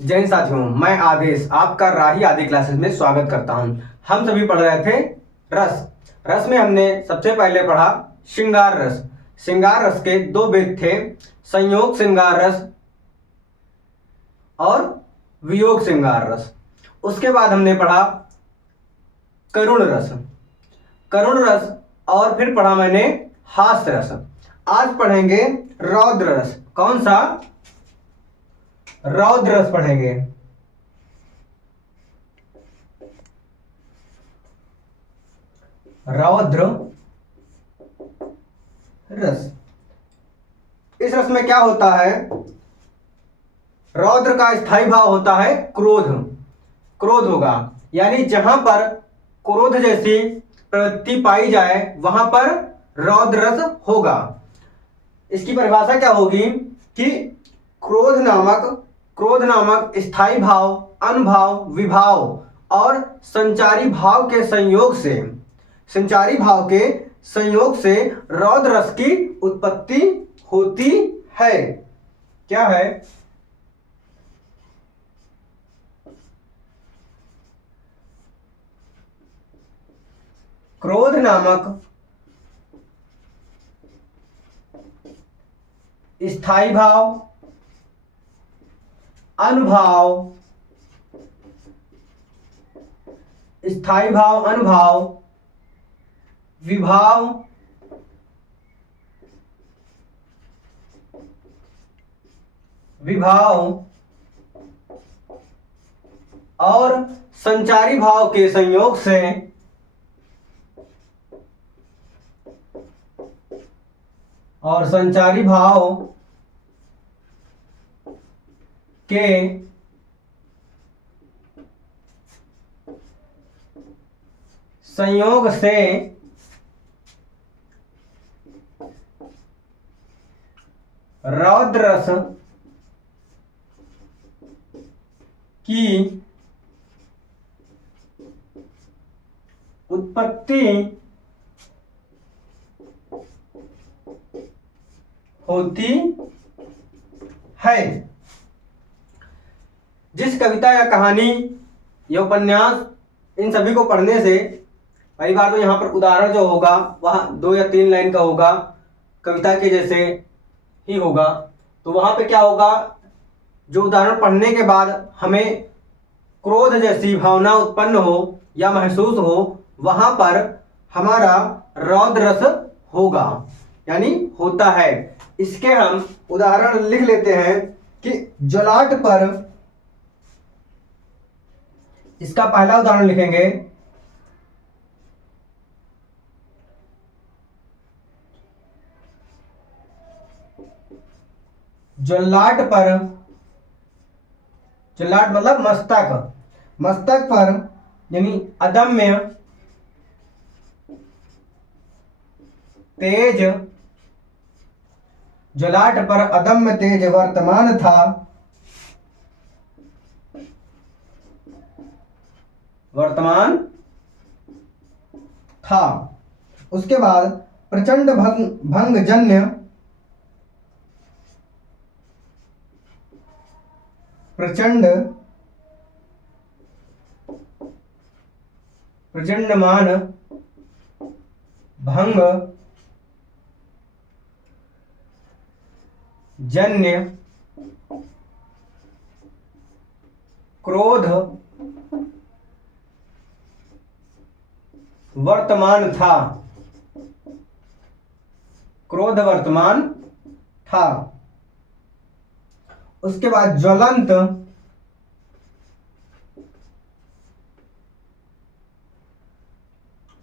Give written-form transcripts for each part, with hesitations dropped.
जय हिंद साथियों, मैं आदेश आपका राही आदि क्लासेस में स्वागत करता हूं। हम सभी पढ़ रहे थे रस। रस में हमने सबसे पहले पढ़ा श्रृंगार रस। श्रृंगार रस के दो भेद थे, संयोग श्रृंगार रस और वियोग श्रृंगार रस। उसके बाद हमने पढ़ा करुण रस। करुण रस और फिर पढ़ा मैंने हास्य रस। आज पढ़ेंगे रौद्र रस। कौन सा? रौद्र रस पढ़ेंगे। रौद्र रस। इस रस में क्या होता है? रौद्र का स्थायी भाव होता है क्रोध। क्रोध होगा, यानी जहां पर क्रोध जैसी प्रवृत्ति पाई जाए वहां पर रौद्र रस होगा। इसकी परिभाषा क्या होगी कि क्रोध नामक स्थायी भाव, अनुभाव, विभाव और संचारी भाव के संयोग से रौद्र रस की उत्पत्ति होती है। क्या है? क्रोध नामक स्थायी भाव, अनुभाव, विभाव और संचारी भाव के संयोग से रौद्र रस की उत्पत्ति होती है। जिस कविता या कहानी या उपन्यास इन सभी को पढ़ने से पहली बार तो यहाँ पर उदाहरण जो होगा वह 2 या 3 लाइन का होगा, कविता के जैसे ही होगा। तो वहाँ पे क्या होगा, जो उदाहरण पढ़ने के बाद हमें क्रोध जैसी भावना उत्पन्न हो या महसूस हो, वहाँ पर हमारा रौद्र रस होगा, यानी होता है। इसके हम उदाहरण लिख लेते हैं कि जलाट पर, इसका पहला उदाहरण लिखेंगे जलाट पर। जलाट मतलब मस्तक पर, यानी अदम्य तेज, जलाट पर अदम्य तेज वर्तमान था। उसके बाद प्रचंड भंगजन्य, प्रचंडमान भंग जन्य क्रोध वर्तमान था। उसके बाद ज्वलंत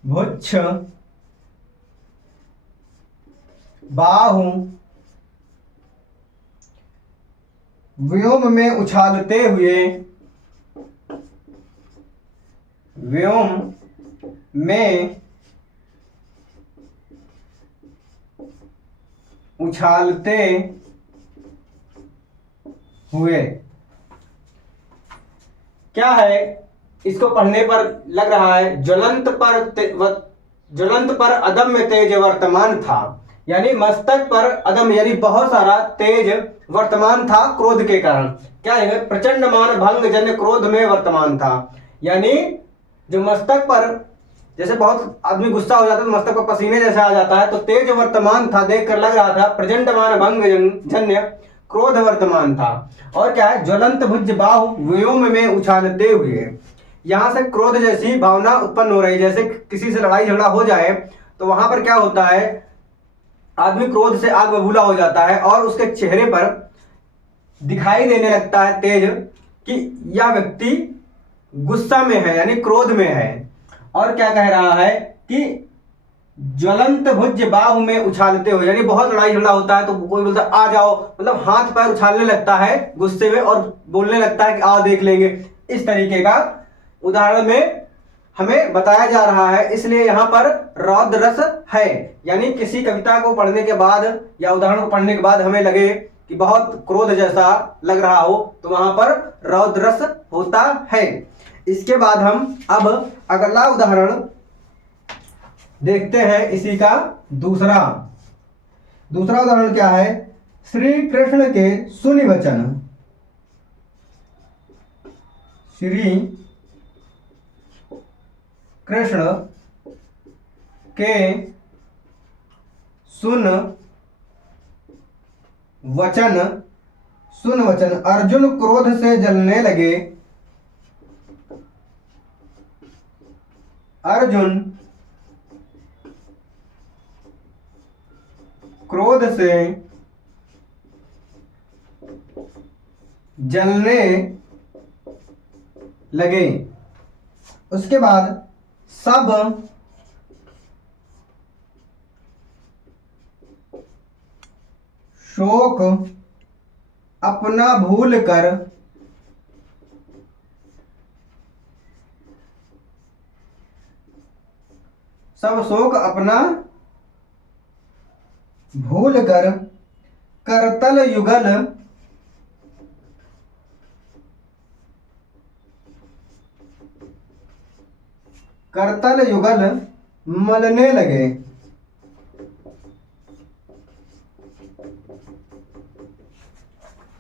भुच्छ बाहु, व्योम में उछालते हुए। क्या है? इसको पढ़ने पर लग रहा है ज्वलंत पर अदम्य तेज वर्तमान था, यानी मस्तक पर अदम्य यानी बहुत सारा तेज वर्तमान था क्रोध के कारण। क्या है, प्रचंड मान भंग जन्य क्रोध में वर्तमान था। यानी जो मस्तक पर, जैसे बहुत आदमी गुस्सा हो जाता है तो मस्तक पर पसीने जैसे आ जाता है, तो तेज वर्तमान था, देख कर लग रहा था प्रचंड मान भंग जन्य क्रोध वर्तमान था। और क्या है, ज्वलंत भुज बाहु व्योम में उछालते हुए। यहां से क्रोध जैसी भावना उत्पन्न हो रही, जैसे किसी से लड़ाई झगड़ा हो जाए तो वहां पर क्या होता है, आदमी क्रोध से आग बबूला हो जाता है और उसके चेहरे पर दिखाई देने लगता है तेज कि यह व्यक्ति गुस्सा में है, यानी क्रोध में है। और क्या कह रहा है कि ज्वलंत भुज बाहु में उछालते हो, यानी बहुत लड़ाई झगड़ा होता है तो कोई बोलता है आ जाओ, मतलब हाथ पैर उछालने लगता है गुस्से में और बोलने लगता है कि आओ देख लेंगे। इस तरीके का उदाहरण में हमें बताया जा रहा है, इसलिए यहाँ पर रौद्र रस है। यानी किसी कविता को पढ़ने के बाद या उदाहरण को पढ़ने के बाद हमें लगे कि बहुत क्रोध जैसा लग रहा हो, तो वहां पर रौद्र रस होता है। इसके बाद हम अब अगला उदाहरण देखते हैं। इसी का दूसरा उदाहरण क्या है, श्री कृष्ण के सुनि वचन। श्री कृष्ण के सुन वचन अर्जुन क्रोध से जलने लगे। अर्जुन क्रोध से जलने लगे। उसके बाद सब शोक अपना भूल कर करतल युगल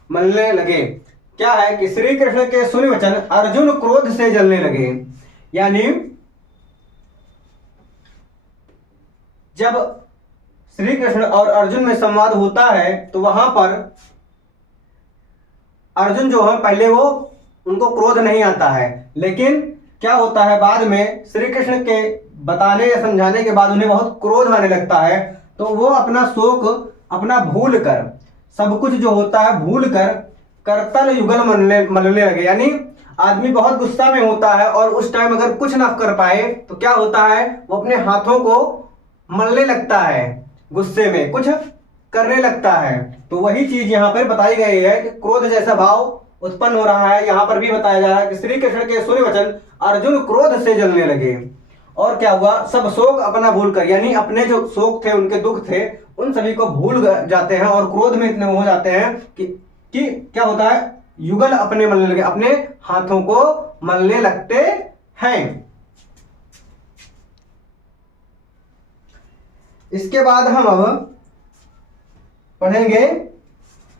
मलने लगे। क्या है कि श्री कृष्ण के सुनि वचन अर्जुन क्रोध से जलने लगे। यानी जब श्री कृष्ण और अर्जुन में संवाद होता है तो वहां पर अर्जुन जो है पहले वो उनको क्रोध नहीं आता है, लेकिन क्या होता है बाद में श्री कृष्ण के बताने या समझाने के बाद उन्हें बहुत क्रोध आने लगता है, तो वो अपना शोक अपना भूल कर, सब कुछ जो होता है भूल कर करतल युगल मलने लगे। यानी आदमी बहुत गुस्सा में होता है और उस टाइम अगर कुछ ना कर पाए तो क्या होता है, वो अपने हाथों को मलने लगता है, गुस्से में कुछ करने लगता है। तो वही चीज यहाँ पर बताई गई है कि क्रोध जैसा भाव उत्पन्न हो रहा है। यहाँ पर भी बताया जा रहा है कि श्री कृष्ण के सुनि वचन अर्जुन क्रोध से जलने लगे। और क्या हुआ, सब शोक अपना भूल कर, यानी अपने जो शोक थे, उनके दुख थे, उन सभी को भूल जाते हैं और क्रोध में इतने हो जाते हैं कि क्या होता है, युगल अपने मलने लगे, अपने हाथों को मलने लगते हैं। इसके बाद हम अब पढ़ेंगे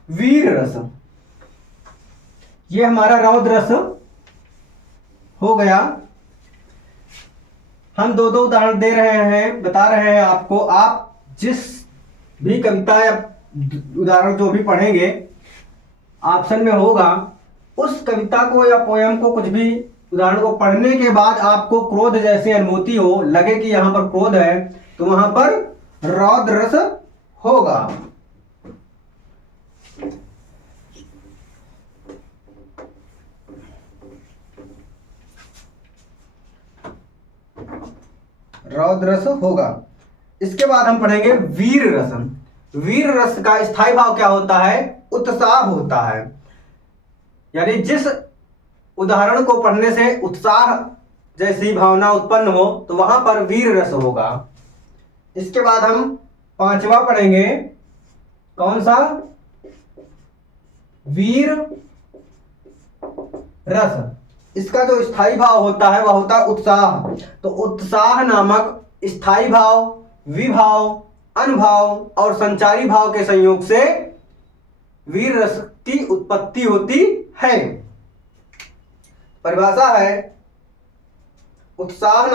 वीर रस। ये हमारा रौद्र रस हो गया। हम दो उदाहरण दे रहे हैं, बता रहे हैं आपको। आप जिस भी कविता या उदाहरण जो भी पढ़ेंगे ऑप्शन में होगा, उस कविता को या पोयम को, कुछ भी उदाहरण को पढ़ने के बाद आपको क्रोध जैसी अनुभूति हो, लगे कि यहां पर क्रोध है, तो वहां पर रौद्र रस होगा। रौद्र रस होगा। इसके बाद हम पढ़ेंगे वीर रस। वीर रस का स्थायी भाव क्या होता है, उत्साह होता है। यानी जिस उदाहरण को पढ़ने से उत्साह जैसी भावना उत्पन्न हो तो वहां पर वीर रस होगा। इसके बाद हम पांचवा पढ़ेंगे, कौन सा, वीर रस। इसका जो स्थायी भाव होता है वह होता है उत्साह। तो उत्साह नामक स्थायी भाव, विभाव, अनुभाव और संचारी भाव के संयोग से वीर रस की उत्पत्ति होती है। परिभाषा है उत्साह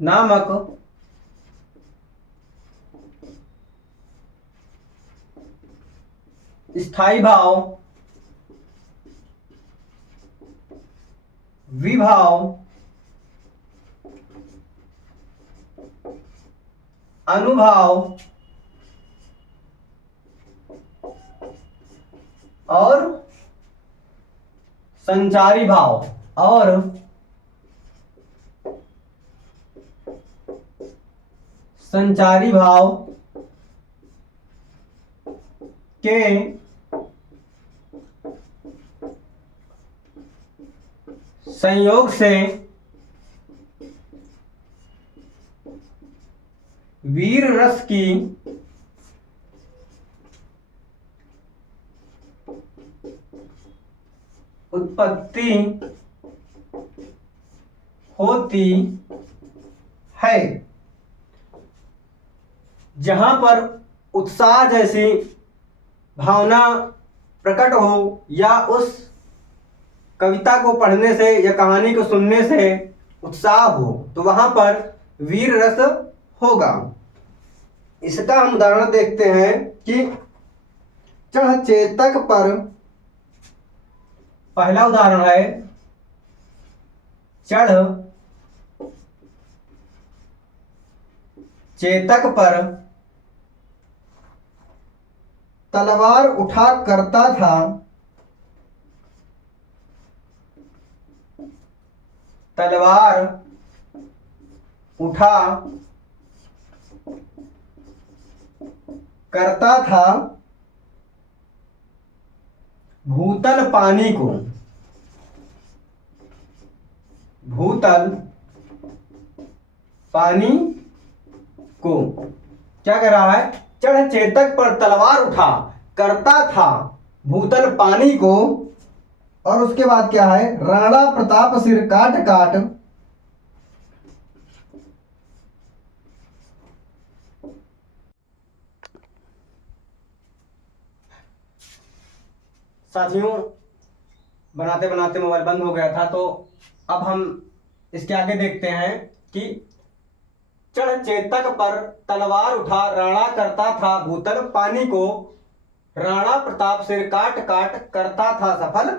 नामक स्थायी भाव, विभाव, अनुभाव और संचारी भाव के संयोग से वीर रस की उत्पत्ति होती है। जहां पर उत्साह जैसी भावना प्रकट हो या उस कविता को पढ़ने से या कहानी को सुनने से उत्साह हो तो वहां पर वीर रस होगा। इसका हम उदाहरण देखते हैं कि चढ़ चेतक पर, पहला उदाहरण है चढ़ चेतक पर तलवार उठा करता था, तलवार उठा करता था भूतल पानी को, भूतल पानी को क्या कर रहा है, चढ़ चेतक पर तलवार उठा करता था भूतल पानी को, और उसके बाद क्या है, राणा प्रताप सिर काट काट साथियों बनाते बनाते मोबाइल बंद हो गया था, तो अब हम इसके आगे देखते हैं कि चढ़ चेतक पर तलवार उठा राणा करता था भूतल पानी को, राणा प्रताप सिर काट काट करता था सफल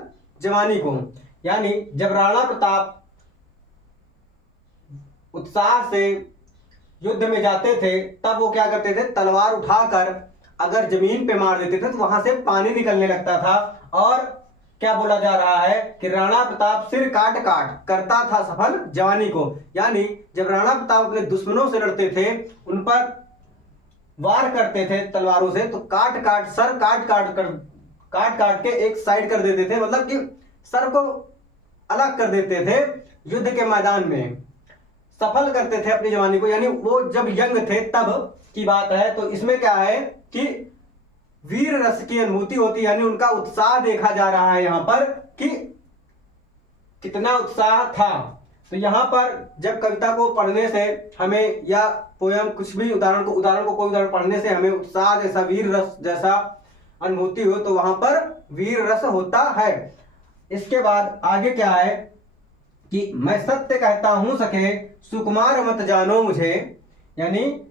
जवानी को। यानी जब राणा प्रताप उत्साह से युद्ध में जाते थे तब वो क्या करते थे, तलवार उठाकर अगर जमीन पे मार देते थे तो वहां से पानी निकलने लगता था। और क्या बोला जा रहा है कि राणा प्रताप सिर काट काट करता था सफल जवानी को। यानी जब राणा प्रताप अपने दुश्मनों से लड़ते थे, उन पर वार करते थे तलवारों से, तो काट काट सर काट काट के एक साइड कर देते थे, मतलब कि सर को अलग कर देते थे युद्ध के मैदान में, सफल करते थे अपनी जवानी को। यानी वो जब यंग थे तब की बात है। तो इसमें क्या है कि वीर रस की अनुभूति होती है, यानी उनका उत्साह देखा जा रहा है यहाँ पर कि कितना उत्साह था। तो यहाँ पर जब कविता को पढ़ने से हमें, या पोयम कुछ भी उदाहरण को कोई उदाहरण पढ़ने से हमें उत्साह जैसा, वीर रस जैसा अनुभूति हो, तो वहां पर वीर रस होता है। इसके बाद आगे क्या है कि मैं सत्य कहता हूं सके सुकुमार मत जानो मुझे। यानी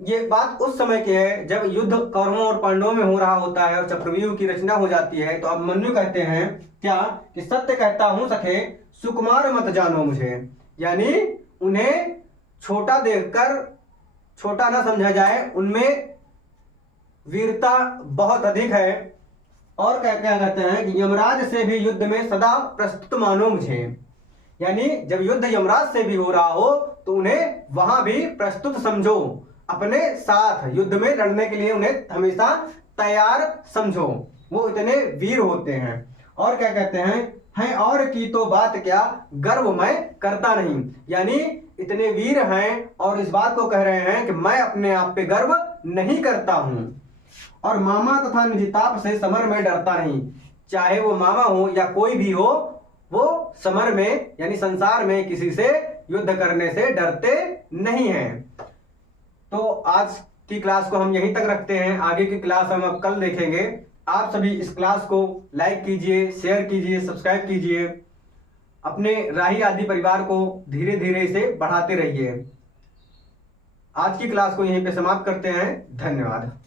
ये बात उस समय की है जब युद्ध कौरवों और पांडवों में हो रहा होता है और चक्रव्यूह की रचना हो जाती है। तो अभिमन्यु कहते हैं क्या कि सत्य कहता हूं सखे सुकुमार मत जानो मुझे, यानी उन्हें छोटा देखकर छोटा ना समझा जाए, उनमें वीरता बहुत अधिक है। और क्या क्या कहते हैं कि यमराज से भी युद्ध में सदा प्रस्तुत मानो मुझे, यानी जब युद्ध यमराज से भी हो रहा हो तो उन्हें वहां भी प्रस्तुत समझो, अपने साथ युद्ध में लड़ने के लिए उन्हें हमेशा तैयार समझो, वो इतने वीर होते हैं। और क्या कहते हैं और की तो बात क्या गर्व मैं करता नहीं, यानी इतने वीर हैं और इस बात को कह रहे हैं कि मैं अपने आप पे गर्व नहीं करता हूं। और मामा तथा निजिताप से समर में डरता नहीं, चाहे वो मामा हो या कोई भी हो, वो समर में यानी संसार में किसी से युद्ध करने से डरते नहीं हैं। तो आज की क्लास को हम यहीं तक रखते हैं, आगे की क्लास हम अब कल देखेंगे। आप सभी इस क्लास को लाइक कीजिए, शेयर कीजिए, सब्सक्राइब कीजिए, अपने राही आदि परिवार को धीरे धीरे इसे बढ़ाते रहिए। आज की क्लास को यहीं पे समाप्त करते हैं। धन्यवाद।